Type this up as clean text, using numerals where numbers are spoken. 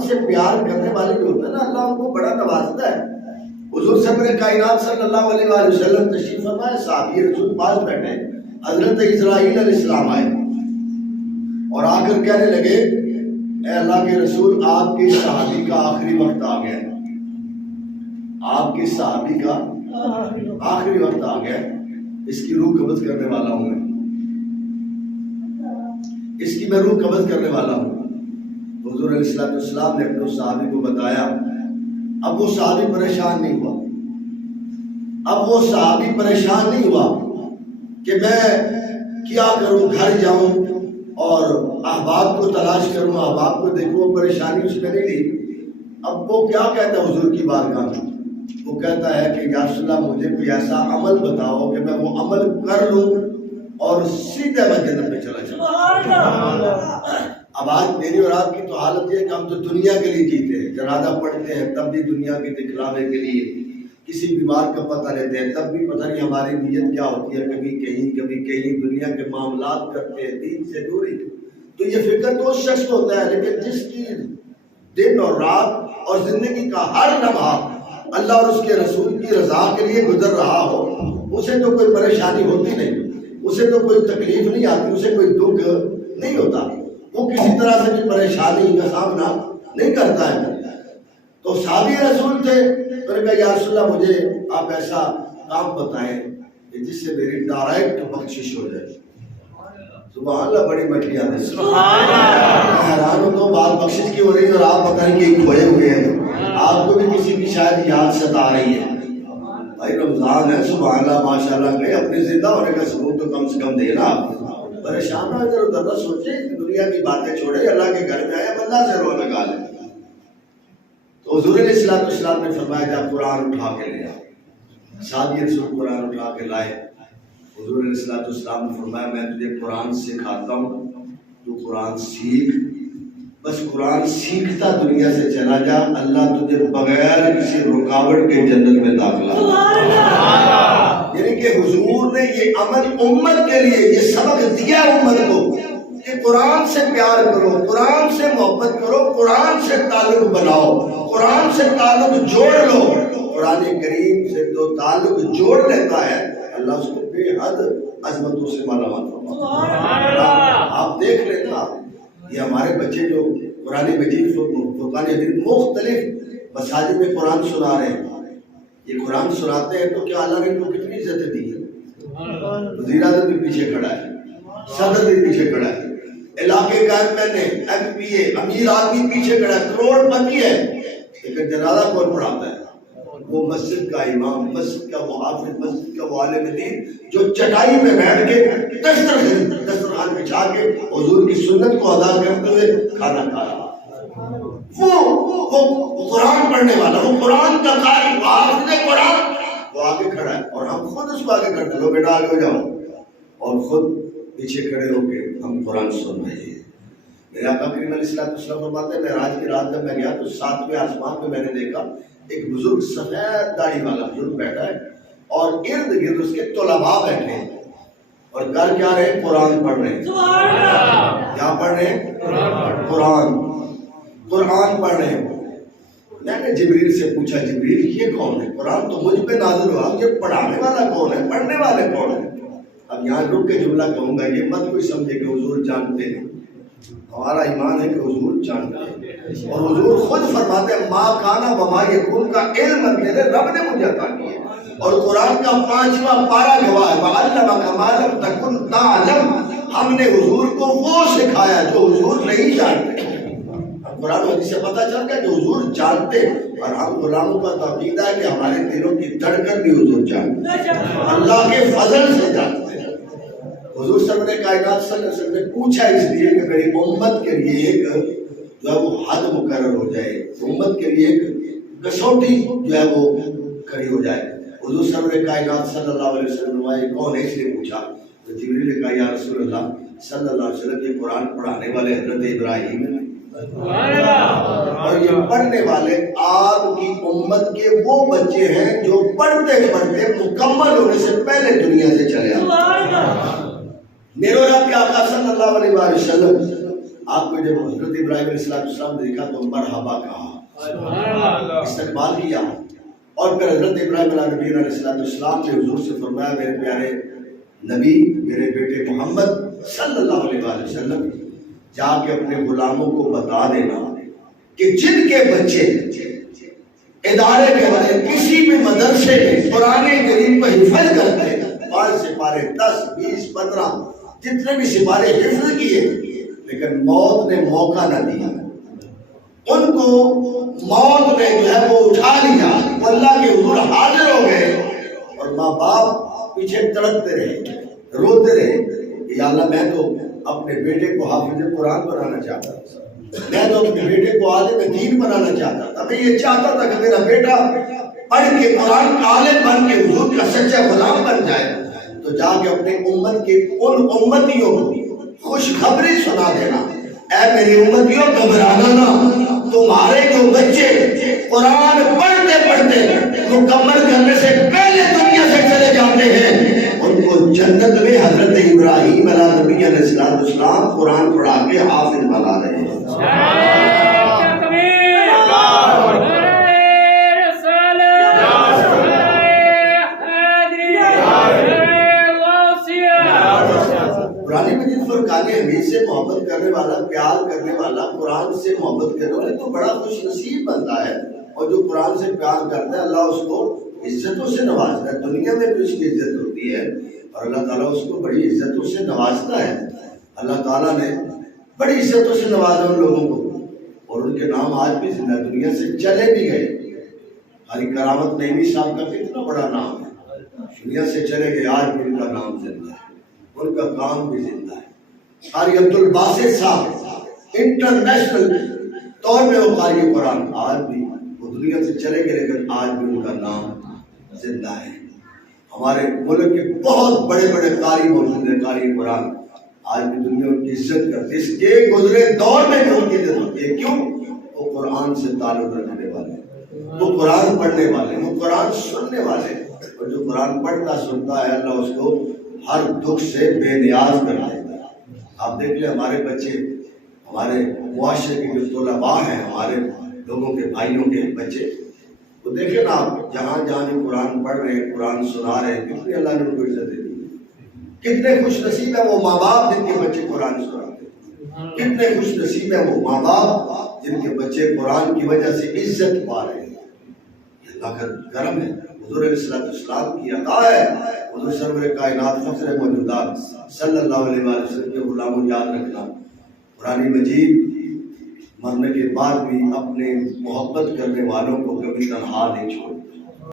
قرآن سے پیار کرنے والے جو ہوتے ہیں نا اللہ ان کو بڑا نوازتا ہے۔ حضور سرور کائنات صلی اللہ علیہ وآلہ وسلم تشریف فرمائے، صحابی رسول پاس بیٹھے، حضرت اسرائیل علیہ السلام آئے اور آ کر کہنے لگے اے اللہ کے رسول آپ کے صحابی کا آخری وقت آ گیا، آپ کے صحابی کا آخری وقت آ گیا، اس کی روح قبض کرنے والا ہوں میں، اس کی میں روح قبض کرنے والا ہوں۔ حضور علیہ السلام نے اپنے صحابی کو بتایا۔ اب وہ صحابی پریشان نہیں ہوا، اب وہ صحابی پریشان نہیں ہوا کہ میں کیا کروں، گھر جاؤں اور احباب کو تلاش کروں، احباب کو دیکھوں، وہ پریشانی اس میں نہیں لی۔ اب وہ کیا کہتا ہے حضور کی بارگاہ میں؟ وہ کہتا ہے کہ یا رسول اللہ مجھے کوئی ایسا عمل بتاؤ کہ میں وہ عمل کر لوں اور سیدھے میں جنت میں چلا جاؤں۔ اب آج میری اور آپ کی تو حالت یہ ہے کہ ہم تو دنیا کے لیے جیتے ہیں، جنازہ پڑھتے ہیں تب بھی دنیا کے دکھلاوے کے لیے، کسی بیمار کا پتہ لیتے ہیں تب بھی پتہ نہیں ہماری نیت کیا ہوتی ہے، کبھی کہیں دنیا کے معاملات کرتے ہیں، دین سے دوری۔ تو یہ فکر تو اس شخص کو ہوتا ہے، لیکن جس کی دن اور رات اور زندگی کا ہر لمحہ اللہ اور اس کے رسول کی رضا کے لیے گزر رہا ہو، اسے تو کوئی پریشانی ہوتی نہیں، اسے تو کوئی تکلیف نہیں آتی، اسے کوئی دکھ نہیں ہوتا، وہ کسی طرح سے بھی پریشانی کا سامنا نہیں کرتا ہے۔ تو صحابی رسول تھے، تو نے کہا یا رسول اللہ مجھے آپ ایسا کام بتائیں کہ جس سے میری ڈائریکٹ بخشش ہو جائے۔ سبحان اللہ، بڑی مٹھیاں ہیں، حیران ہو تو بات بخشش کی ہو رہی ہے اور آپ بتائیں کہ کھوئے ہوئے ہیں، آپ کو بھی کسی کی شاید یاد ستا رہی ہے۔ بھائی رمضان ہے، سبحان اللہ ماشاءاللہ، کہیں اپنے زندہ ہونے کا ثبوت تو کم سے کم دینا۔ پریشان ہو ادھر ادھر نہ سوچے، دنیا کی باتیں چھوڑے، اللہ کے گھر میں آئے، اب اللہ سے رو لگا لیں۔ تو حضور علیہ السلام نے فرمایا جا قرآن اٹھا کے لے آ۔ صحابی رسول قرآن اٹھا کے لائے۔ حضور علیہ السلام نے فرمایا میں تجھے قرآن سکھاتا ہوں، تو قرآن سیکھ، بس قرآن سیکھتا دنیا سے چلا جا، اللہ تجھے بغیر کسی رکاوٹ کے جنت میں داخلہ۔ یعنی کہ حضور نے یہ عمل امت کے لیے، یہ سبق دیا امت کو کہ قرآن سے پیار کرو، قرآن سے محبت کرو، قرآن سے تعلق بناؤ، قرآن سے تعلق جوڑ لو۔ قرآن کریم سے جو تعلق جوڑ لیتا ہے اللہ اس کو بے حد عظمتوں سے مالا مال فرماتا ہے۔ آپ دیکھ لینا یہ ہمارے بچے جو قرآن مجید فرقان حدیث مختلف مساجد میں قرآن سنا رہے ہیں، یہ قرآن سناتے ہیں تو کیا اللہ نے ان کو کتنی عزت دی ہے؟ وزیر اعظم بھی پیچھے کھڑا ہے، صدر بھی پیچھے کھڑا ہے، علاقے کا ایم پی اے امیر آدمی پیچھے کھڑا ہے، کروڑ پتی ہے، لیکن جنازہ کون پڑھاتا ہے؟ وہ مسجد کا امام، مسجد کا محافظ، مسجد کا عالم دین جو چٹائی میں بیٹھ کے دسترخوان بچھا کے حضور کی سنت کو ادا کرتے ہوئے کھانا کھا رہا، وہ قرآن پڑھنے والا، وہ قرآن کا قاری، حافظ قرآن، وہ آگے کھڑا ہے اور ہم خود اس کو آگے کرتے ہیں، لو بیٹا آگے ہو جاؤ، اور خود پیچھے کھڑے ہو کے ہم قرآن سن رہے ہیں۔ میرے آقا کریم علیہ السلام فرماتے ہیں معراج کی رات جب میں گیا تو 7ویں آسمان میں نے دیکھا ایک بزرگ سفید داڑھی والا بزرگ بیٹھا ہے اور ارد گرد اس کے طلباء بیٹھے ہیں اور کر کیا رہے ہیں؟ قرآن پڑھ رہے ہیں۔ کیا پڑھ رہے ہیں؟ قرآن پڑھ رہے ہیں۔ میں نے جبریل سے پوچھا جبریل یہ کون ہے؟ قرآن تو مجھ پہ نازل ہوا، یہ پڑھانے والا کون ہے؟ پڑھنے والے کون ہیں؟ اب یہاں رک کے جملہ کہوں گا، یہ مت کوئی سمجھے کہ حضور جانتے ہیں، ہمارا ایمان ہے کہ حضور جانتے ہیں، اور حضور خود فرماتے ہیں ما کانا وما یکون کا علم میرے رب نے مجھے عطا کیا، اور قرآن کا 5واں پارہ گواہ ہے وَعَلَّمَكَ مَا لَمْ تَكُنْ تَعْلَمْ، ہم نے حضور کو وہ سکھایا جو حضور نہیں جانتے۔ اب قرآن حدیث سے پتہ چل گیا کہ حضور جانتے، اور ہم غلاموں کا عقیدہ ہے کہ ہمارے دلوں کی دھڑکن بھی حضور جانتے، اللہ کے فضل سے جانتے۔ حضور سرور کائنات صلی اللہ علیہ وسلم نے پوچھا اس لیے کہ میری امت کے لیے ایک جو ہے وہ حد مقرر ہو جائے، امت کے لیے ایک کسوٹی جو ہے وہ کھڑی ہو جائے۔ حضور سرور کائنات صلی اللہ علیہ وسلم نے کون ہے اس لیے پوچھا تو جبریل نے کہا یا رسول اللہ صلی اللہ علیہ وسلم یہ قرآن پڑھانے والے حضرت ابراہیم ہیں اور یہ پڑھنے والے آپ کی امت کے وہ بچے ہیں جو پڑھتے پڑھتے مکمل ہونے سے پہلے دنیا سے چلے آئے۔ میرے رب کے آقا صلی اللہ علیہ وسلم آپ کو جب حضرت ابراہیم علیہ السلام نے دیکھا تو مرحبا کہا، استقبال کیا، اور پھر حضرت ابراہیم علیہ السلام نے حضور سے فرمایا میرے پیارے نبی، میرے بیٹے محمد صلی اللہ علیہ وآلہ وسلم، جا کے اپنے غلاموں کو بتا دینا کہ جن کے بچے ادارے کے اندر کسی بھی مدرسے میں قرآن کریم کو حفظ کرتے ہیں، 5 سپارے 10 20 15 جتنے بھی سپارے حفظ کیے، لیکن موت نے موقع نہ دیا، ان کو موت نے جو ہے وہ اٹھا لیا، وہ اللہ کے حضور حاضر ہو گئے، اور ماں باپ پیچھے تڑپتے رہے، روتے رہے، یا اللہ میں تو اپنے بیٹے کو حافظ قرآن بنانا چاہتا تھا، میں تو اپنے بیٹے کو عالم دین بنانا چاہتا تھا، میں یہ چاہتا تھا کہ میرا بیٹا پڑھ کے قرآن کا عالم بن کے حضور کا سچا غلام بن جائے، تو جا کے اپنے امت کے ان امتیوں کو خوشخبری سنا دینا، اے میری امتیوں گھبرانا نہ، تمہارے جو بچے قرآن پڑھتے پڑھتے مکمل کرنے سے پہلے دنیا سے چلے جاتے ہیں، ان کو جنت میں حضرت ابراہیم علیہ نبی علیہ السلام قرآن پڑھا کے حافظ بنا رہے ہیں۔ قرآن مجید فرقان حمید سے محبت کرنے والا، پیار کرنے والا، قرآن سے محبت کرنے والا تو بڑا خوش نصیب بنتا ہے، اور جو قرآن سے پیار کرتا ہے اللہ اس کو عزتوں سے نوازتا ہے، دنیا میں بھی اس کی عزت ہوتی ہے، اور اللہ تعالیٰ اس کو بڑی عزتوں سے نوازتا ہے۔ اللہ تعالیٰ نے بڑی عزتوں سے نوازا ان لوگوں کو، اور ان کے نام آج بھی زندہ، دنیا سے چلے بھی گئے۔ قاری کرامت نعیمی صاحب کا کتنا بڑا نام ہے، دنیا سے چلے گئے، آج بھی ان کا نام زندہ ہے، ان کا کام بھی زندہ ہے۔ قاری عبدالباسط صاحب انٹرنیشنل طور پہ وہ قاری قرآن، آج بھی وہ دنیا سے چلے گئے، لیکن آج بھی ان کا نام زندہ ہے۔ ہمارے ملک کے بہت بڑے بڑے قاری موجود ہیں، قاری قرآن، آج بھی دنیا ان کی عزت کرتی ہے، اس کے گزرے دور میں بھی ان کی عزت ہوتی ہے۔ کیوں؟ وہ قرآن سے تعلق رکھنے والے، وہ قرآن پڑھنے والے، وہ قرآن سننے والے، اور جو قرآن پڑھتا سنتا ہے اللہ اس کو ہر دکھ سے بے نیاز کر دیتا ہے۔ آپ دیکھ لیں ہمارے بچے، ہمارے معاشرے کے جو طلباء ہیں، ہمارے لوگوں کے بھائیوں کے بچے، تو دیکھیں نا آپ جہاں جہاں جو قرآن پڑھ رہے ہیں، قرآن سنا رہے ہیں، کتنی اللہ نے ان کو عزت دے دی، کتنے خوش نصیب ہیں وہ ماں باپ جن کے بچے قرآن سناتے ہیں، کتنے خوش نصیب ہیں وہ ماں باپ جن کے بچے قرآن کی وجہ سے عزت پا رہے ہیں۔ یہ اللہ کا کرم ہے، حضور علیہ السلام کی عطا ہے۔ حضور سرور کائنات فخر موجودات صلی اللہ علیہ وآلہ وسلم کے غلاموں، یاد رکھنا قرآن مجید مرنے کے بعد بھی اپنے محبت کرنے والوں کو کبھی تنہا نہیں چھوڑتا۔